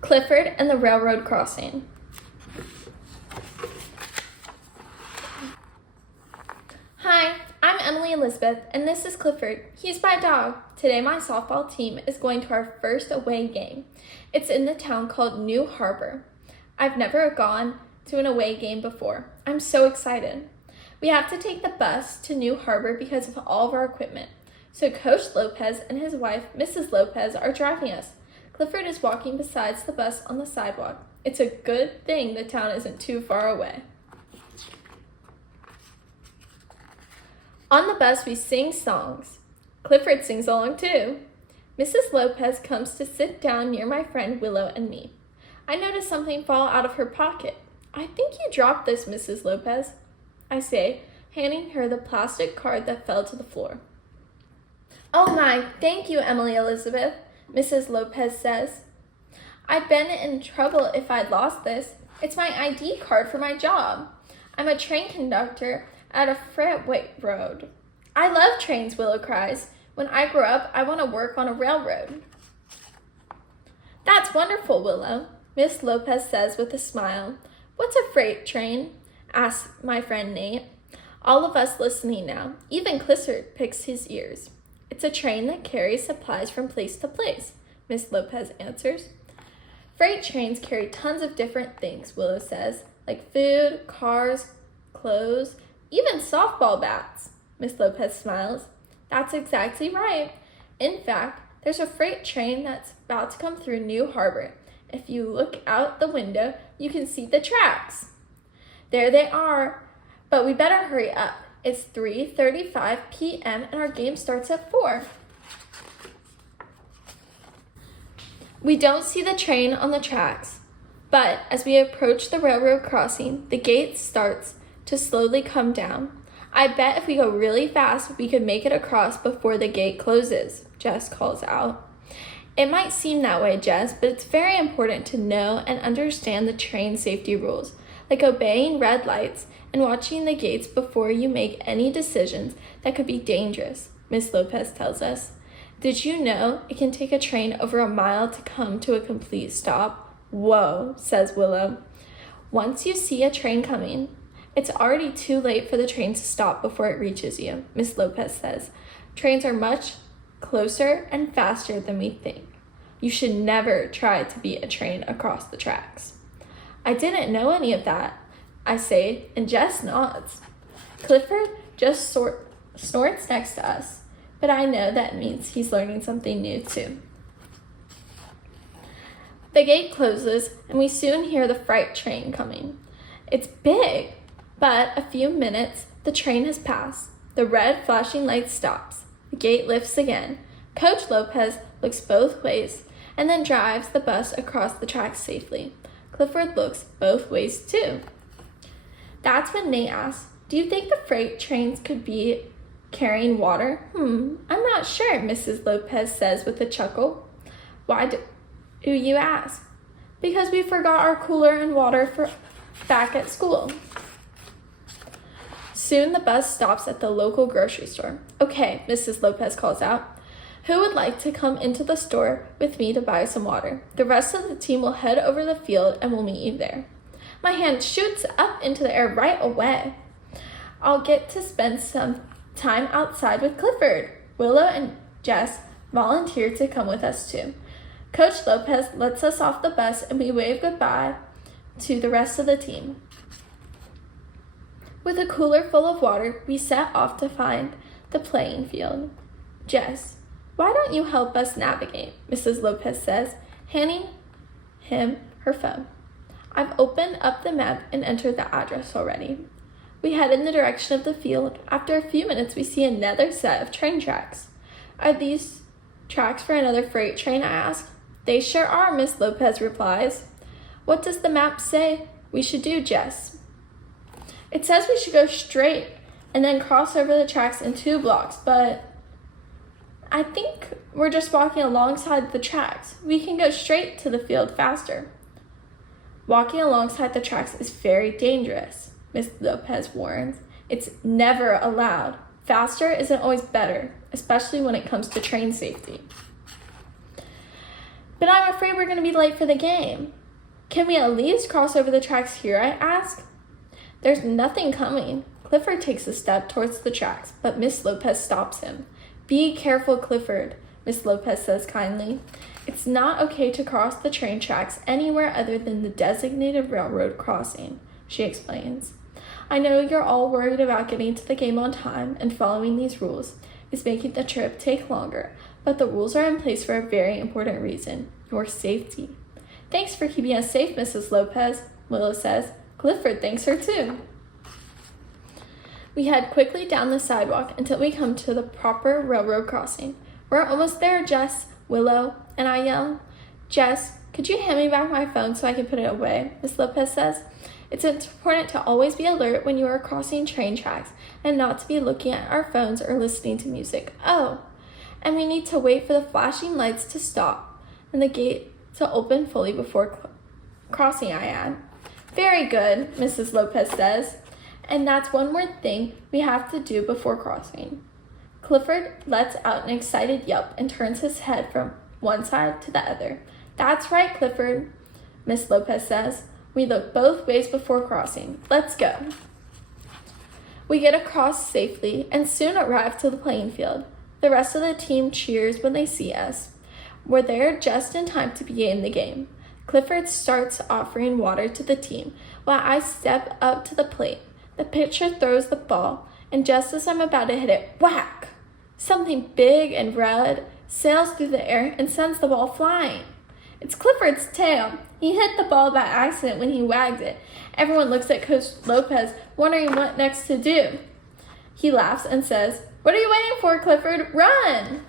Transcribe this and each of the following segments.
Clifford and the Railroad Crossing. Hi, I'm Emily Elizabeth, and this is Clifford. He's my dog. Today my softball team is going to our first away game. It's in the town called New Harbor. I've never gone to an away game before. I'm so excited. We have to take the bus to New Harbor because of all of our equipment. So Coach Lopez and his wife, Mrs. Lopez, are driving us. Clifford is walking beside the bus on the sidewalk. It's a good thing the town isn't too far away. On the bus, we sing songs. Clifford sings along too. Mrs. Lopez comes to sit down near my friend Willow and me. I notice something fall out of her pocket. I think you dropped this, Mrs. Lopez, I say, handing her the plastic card that fell to the floor. Oh my, thank you, Emily Elizabeth, Mrs. Lopez says. I'd been in trouble if I'd lost this. It's my ID card for my job. I'm a train conductor at a freight railroad. I love trains, Willow cries. When I grow up, I want to work on a railroad. That's wonderful, Willow, Miss Lopez says with a smile. What's a freight train? Asks my friend Nate. All of us listening now. Even Clifford picks his ears. It's a train that carries supplies from place to place, Miss Lopez answers. Freight trains carry tons of different things, Willow says, like food, cars, clothes, even softball bats. Miss Lopez smiles. That's exactly right. In fact, there's a freight train that's about to come through New Harbor. If you look out the window, you can see the tracks. There they are, but we better hurry up. It's 3:35 p.m. and our game starts at 4. We don't see the train on the tracks, but as we approach the railroad crossing, the gate starts to slowly come down. I bet if we go really fast, we could make it across before the gate closes, Jess calls out. It might seem that way, Jess, but it's very important to know and understand the train safety rules, like obeying red lights and watching the gates before you make any decisions that could be dangerous, Miss Lopez tells us. Did you know it can take a train over a mile to come to a complete stop? Whoa, says Willow. Once you see a train coming, it's already too late for the train to stop before it reaches you, Miss Lopez says. Trains are much closer and faster than we think. You should never try to beat a train across the tracks. I didn't know any of that, I say, and Jess nods. Clifford just snorts next to us, but I know that means he's learning something new too. The gate closes, and we soon hear the freight train coming. It's big, but a few minutes, the train has passed. The red flashing light stops. The gate lifts again. Coach Lopez looks both ways and then drives the bus across the tracks safely. Clifford looks both ways too. That's when Nate asks, do you think the freight trains could be carrying water? I'm not sure, Mrs. Lopez says with a chuckle. Why do you ask? Because we forgot our cooler and water back at school. Soon the bus stops at the local grocery store. Okay, Mrs. Lopez calls out. Who would like to come into the store with me to buy some water? The rest of the team will head over the field and we'll meet you there. My hand shoots up into the air right away. I'll get to spend some time outside with Clifford. Willow and Jess volunteer to come with us too. Coach Lopez lets us off the bus and we wave goodbye to the rest of the team. With a cooler full of water, we set off to find the playing field. Jess, why don't you help us navigate? Mrs. Lopez says, handing him her phone. I've opened up the map and entered the address already. We head in the direction of the field. After a few minutes, we see another set of train tracks. Are these tracks for another freight train? I ask. They sure are, Miss Lopez replies. What does the map say we should do, Jess? It says we should go straight and then cross over the tracks in 2 blocks, but I think we're just walking alongside the tracks. We can go straight to the field faster. Walking alongside the tracks is very dangerous, Miss Lopez warns. It's never allowed. Faster isn't always better, especially when it comes to train safety. But I'm afraid we're going to be late for the game. Can we at least cross over the tracks here, I ask. There's nothing coming. Clifford takes a step towards the tracks, but Miss Lopez stops him. Be careful, Clifford, Miss Lopez says kindly. It's not okay to cross the train tracks anywhere other than the designated railroad crossing, she explains. I know you're all worried about getting to the game on time, and following these rules is making the trip take longer, but the rules are in place for a very important reason, your safety. Thanks for keeping us safe, Mrs. Lopez, Willow says. Clifford thanks her too. We head quickly down the sidewalk until we come to the proper railroad crossing. We're almost there, Jess, Willow, and I yell. Jess, could you hand me back my phone so I can put it away? Miss Lopez says. It's important to always be alert when you are crossing train tracks and not to be looking at our phones or listening to music. Oh, and we need to wait for the flashing lights to stop and the gate to open fully before crossing, I add. Very good, Mrs. Lopez says. And that's one more thing we have to do before crossing. Clifford lets out an excited yelp and turns his head from one side to the other. That's right, Clifford, Miss Lopez says. We look both ways before crossing. Let's go. We get across safely and soon arrive to the playing field. The rest of the team cheers when they see us. We're there just in time to begin the game. Clifford starts offering water to the team while I step up to the plate. The pitcher throws the ball, and just as I'm about to hit it, whack! Something big and red sails through the air and sends the ball flying. It's Clifford's tail. He hit the ball by accident when he wagged it. Everyone looks at Coach Lopez, wondering what next to do. He laughs and says, What are you waiting for, Clifford? Run!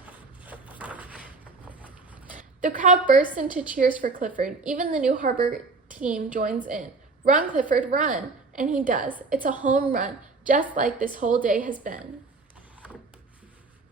The crowd bursts into cheers for Clifford. Even the New Harbor team joins in. Run, Clifford, run! And he does. It's a home run, just like this whole day has been.